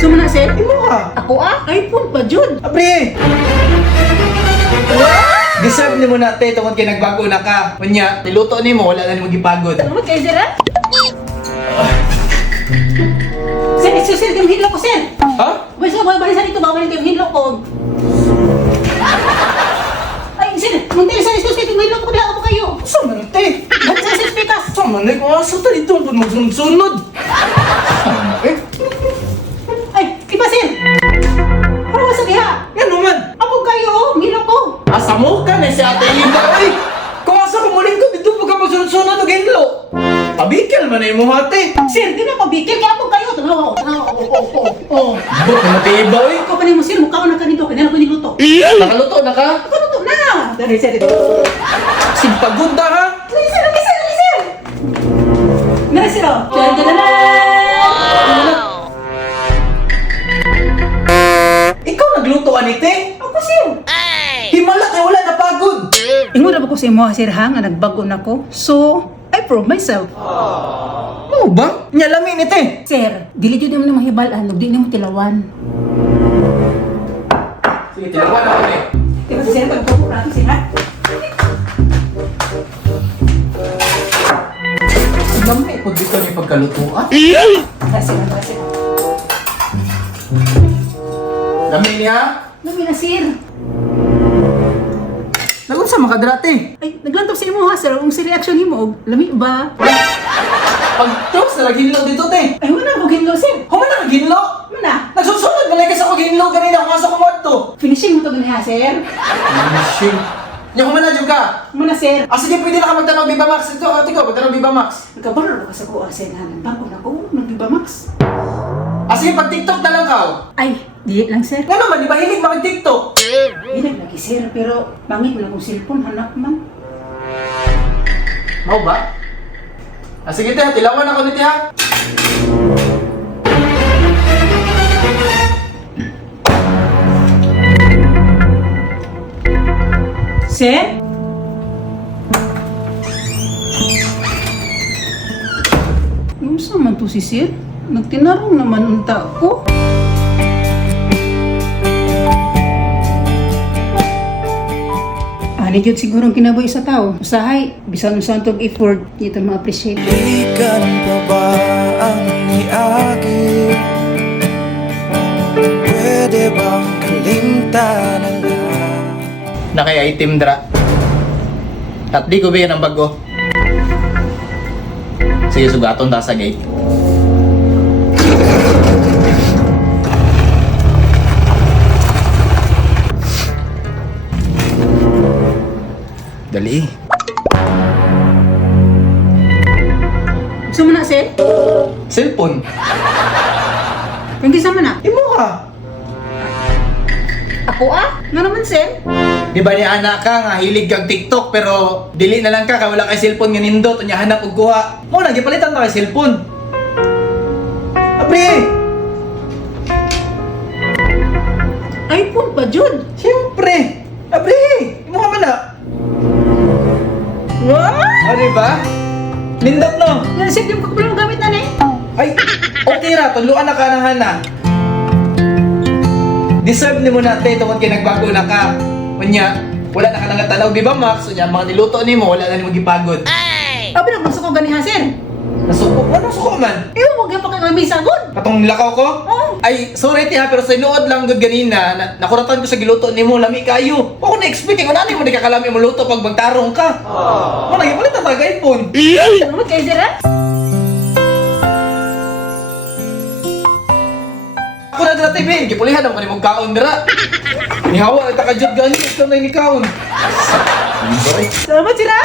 Sumuna sir? Imo ka. Ako iPhone pa jud. Abre! Deserve ni mo na te tungod kay nagbago na ka. Unya, niluto ni mo wala na ni magipagod. Salamat kay sir ha? Sir, excuse yung hinlo ko sir. Ha? Basta balisan ito, bawal yung hinlo ko. Ay, sir, munti sir, excuse yung hinlo ko, kailangan ko kayo. Sa man te? Basta sir, pikas. Sa man ko asa ta dito pud magsunod. Eh, Ay, iba sir. Ano sa diha? yan naman. Ako kayo, hinlo ko. Asa mo ka na si Ate Linda ay. Kung asa ko muling ko dito pag magsunod og hinlo. Tabikil man ay mo ate. Sir, di na pabikil, kaya ako kayo. Tanaw, Oh, bot na matiba oy. Ikaw pa rin mo sir, mukha ko na kanito, kailangan ko niluto. Nakaluto na ka? Ako luto na. Dari sir, ito. Sigpagod na ha. Dari sir, dari sir, dari sir. Dari sir, oh. Diyan, diyan na. Ikaw nagluto anite? Ako sir. Himala kay wala na pagod. Ingon na ba ko sa imo sir ha, nga nagbago na ko. So, I prove myself. Ano ba? Nyalami nite. Sir, dili jud mo na mahibalan, ug di nimo tilawan. Sige, tilawan ako ni. Diba sir, pagpupura ko sir ha? Lamay po dito ni pagkalutuan. Dari sir, dari sir. Lami niya. Lami na sir. Lagun sa makadrate. Ay, naglantap sa imo ha sir, kung si reaction nimo, og lami ba? Pag tos na naghinlo dito te. Ay, wala ko ginlo sir. Human na naghinlo. Muna, Nagsusunod malay ka sa ginlo ganina kung asa ko mo finishing mo to ganun ha sir. Machine. Nya human na jud ka. Muna sir. Ah sige, pwede na ka magtanong Viva Max. Ito, ate ko, magtanong Viva Max. Nagkabarro ka sa kuha sir ha, nagbago na ko, nagbiba max. Ah sige, pag TikTok na lang ka. Ay, di lang sir. Nga naman, di ba hilig mag TikTok? Hindi lagi sir, pero pangit mo lang kung cellphone, hanap man. Mau ba? Ah sige te, tilawan ako nito ha. Sir? Kumusta man to si sir? Nagtinarong naman unta ko. Ani jud siguro ang kinabuhi sa tao. Usahay, bisan unsa tong effort, dito ma-appreciate. Balikan pa ba ang niagi? Pwede bang kalimtan na lang? Naki-item dra. At di ko bigyan ng bago. Sige, sugaton ta sa gate. Dali. Gusto mo na sir? Cellphone. Kung gisa mo na? Imo ka. Ako Nga naman sir? Di ba ni anak ka nga hilig kag TikTok pero dili na lang ka kay wala kay cellphone nga nindot unya hanap og kuha. Mo na gipalitan ta kay cellphone. Abre, iPhone pa jud. siyempre. Abre, imo ka man na. Wow! O di ba? Nindot no. Yan sir, di mo kakulang gamit na eh. Ay, okay ra, tuluan na ka ng hana. Deserve ni mo na te tungod kay nagbago na ka. Unya, wala na ka nang tanaw Viva Max, unya mga niluto nimo wala na ni magipagod. Abi na gusto ko ganiha sir. Nasuko, ano suko man? Iyo mo gyud pa kay may sagod. Katong nilakaw ko? Oo. Ay, sorry ti ha, pero sa inuod lang gud ganina, nakuratan ko sa giluto nimo, lami kayo. Ako na-expect, kung ano mo di ka kalami mo luto pag magtarong ka. Mo na gipalit ta tag iPhone. Salamat kay sir ha. Ako na dira TV, gipulihan ang kanimong kaon dira. Nihawa ta ka jud gani, ikaw na ni kaon. Salamat sir ha.